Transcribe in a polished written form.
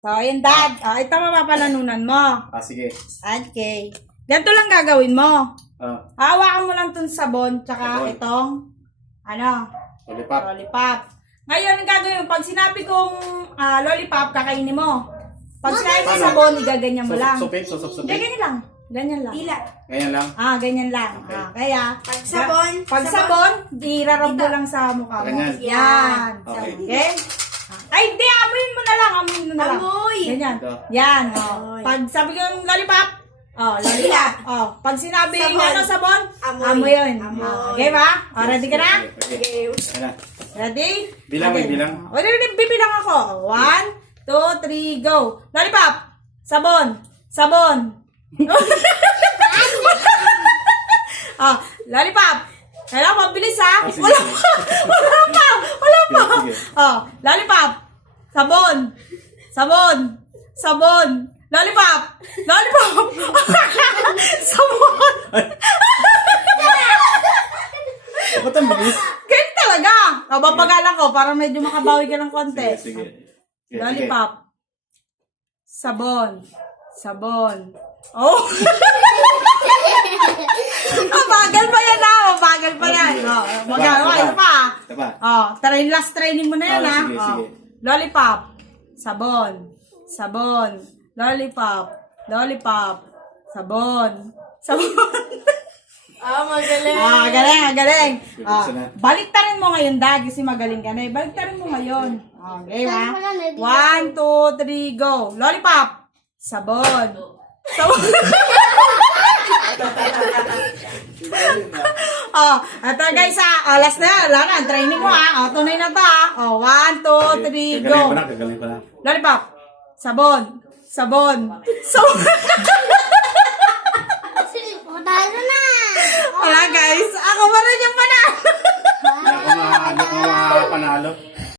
So, ayun, Dad. Ito mapapalanunan mo. Sige. Okay. Ganito lang gagawin mo. Ah, Hawakan mo lang itong sabon, tsaka Sabon. itong, lollipop. lollipop. Ngayon, ang gagawin mo, pag sinabi kong lollipop, kakainin mo. Pag sinabi kong Paano? sabon, igaganyan mo lang. Supit, Hindi, supit. ganyan lang. Ganyan lang. Ganyan lang. Ganyan lang. Okay. Kaya, pag sabon, irarab mo lang sa mukha mo. Ganyan. Yan. Okay. Okay? Ay, hindi, amuin mo na lang. Amuin mo na lang. Ganyan. Ito. Yan. Pag sabi ko yung lollipop, lollipop. Pag sinabi yung sabon, amoy yun. Okay ba? Ready ka na? Okay. Ayan na. Ready? Bilang, Okay. bilang. Bibilang ako. 1, 2, 3, go. Lollipop. Sabon. Sabon. Lollipop. Kailangan mabilis ha. Sige, Wala sige. pa. Wala pa. Wala pa. Sige. Lollipop. Sabon. Sabon. Sabon. Lollipop. Lollipop. Sabon. Ba't ang bilis? Ganyan talaga. Babagalan ko para medyo makabawi ka ng konti. Sige. Lollipop. Sabon. Sabon. Oh. Bagal pa yan bagal pa yan. Magawa isa pa. Ito pa. Last training mo na yan Sige, sige. Lollipop. Sabon. Sabon. Lollipop. Lollipop. Sabon. Sabon. Magaling. Galing. Gusto na. Baliktarin mo ngayon, Dad, kasi magaling ka na eh. Baliktarin mo ngayon. Okay, ha? 1, 2, 3, go. Lollipop. Sabon. Sabon. Ito guys last na yan. Wala na, training mo tunay na to 1, 2, 3, go. Gagaling ko na. Lollipop. Sabon. Sabon. Sabon. Talo na. Wala guys, ako pa rin yung panalo. Hindi ako makapanalo.